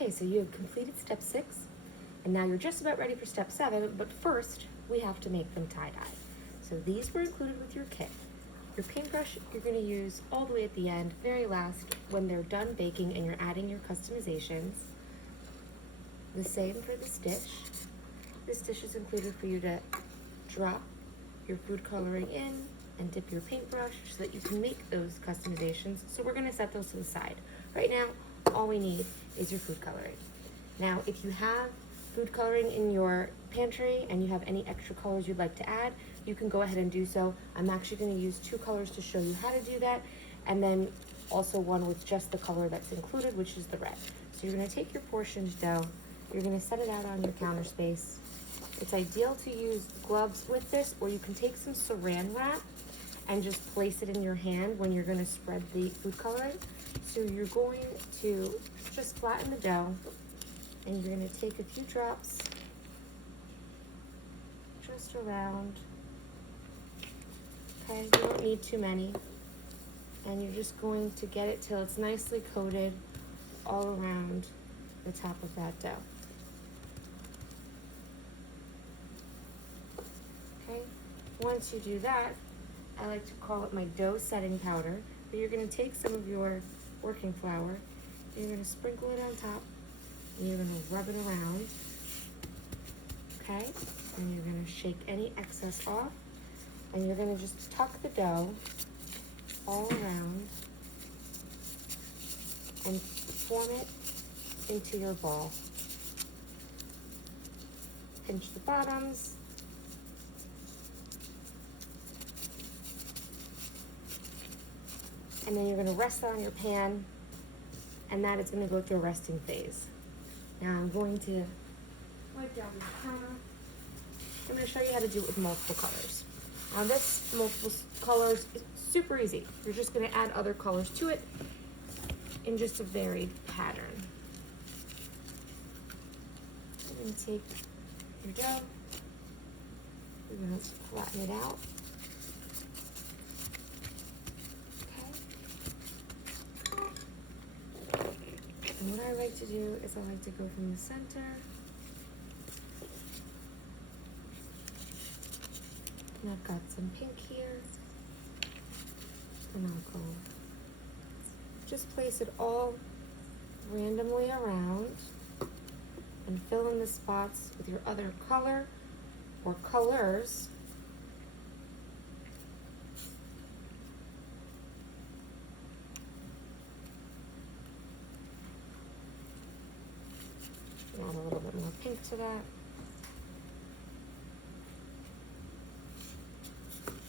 Okay, so you have completed step 6, and now you're just about ready for step 7, but first, we have to make them tie-dye. So these were included with your kit. Your paintbrush, you're gonna use all the way at the end, very last, when they're done baking and you're adding your customizations. The same for this dish. This dish is included for you to drop your food coloring in and dip your paintbrush so that you can make those customizations. So we're gonna set those to the side. Right now, all we need is your food coloring. Now, if you have food coloring in your pantry and you have any extra colors you'd like to add, you can go ahead and do so. I'm actually gonna use 2 colors to show you how to do that, and then also one with just the color that's included, which is the red. So you're gonna take your portions dough, you're gonna set it out on your counter space. It's ideal to use gloves with this, or you can take some saran wrap and just place it in your hand when you're gonna spread the food coloring. So you're going to just flatten the dough, and you're gonna take a few drops just around. Okay, you don't need too many. And you're just going to get it till it's nicely coated all around the top of that dough. Okay, once you do that, I like to call it my dough setting powder, but you're gonna take some of your working flour, you're gonna sprinkle it on top, and you're gonna rub it around, okay? And you're gonna shake any excess off, and you're gonna just tuck the dough all around and form it into your ball. Pinch the bottoms, and then you're gonna rest it on your pan, and that is gonna go through a resting phase. Now I'm going to wipe down the counter. I'm gonna show you how to do it with multiple colors. Now this multiple colors is super easy. You're just gonna add other colors to it in just a varied pattern. You're gonna take your dough, you're gonna flatten it out. And what I like to do is I like to go from the center and I've got some pink here, and I'll go just place it all randomly around and fill in the spots with your other color or colors. Add a little bit more pink to that.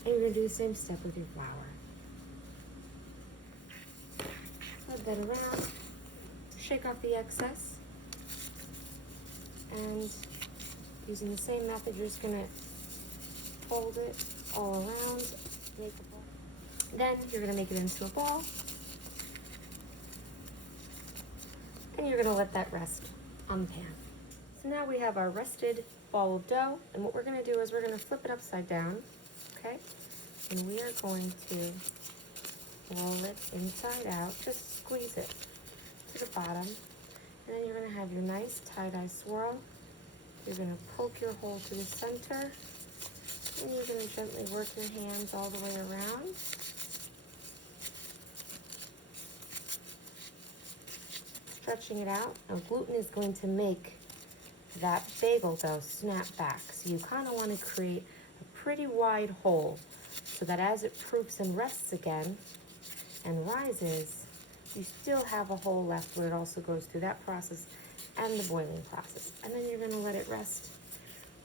And you're gonna do the same step with your flour. Spread that around, shake off the excess, and using the same method, you're just gonna fold it all around, make a ball. Then you're gonna make it into a ball, and you're gonna let that rest on the pan. So now we have our rested ball of dough, and what we're gonna do is we're gonna flip it upside down, okay? And we are going to roll it inside out, just squeeze it to the bottom, and then you're gonna have your nice tie-dye swirl. You're gonna poke your hole to the center, and you're gonna gently work your hands all the way around. Stretching it out. Now gluten is going to make that bagel dough snap back. So you kind of want to create a pretty wide hole so that as it proofs and rests again and rises, you still have a hole left where it also goes through that process and the boiling process. And then you're going to let it rest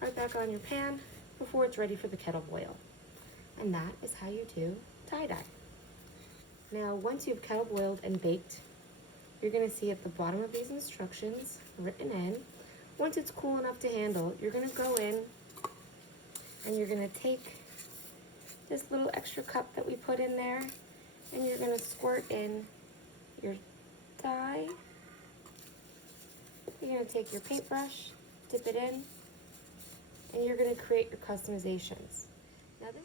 right back on your pan before it's ready for the kettle boil. And that is how you do tie-dye. Now once you've kettle boiled and baked, you're gonna see at the bottom of these instructions written in, once it's cool enough to handle, you're gonna go in and you're gonna take this little extra cup that we put in there, and you're gonna squirt in your dye. You're gonna take your paintbrush, dip it in, and you're gonna create your customizations. Now this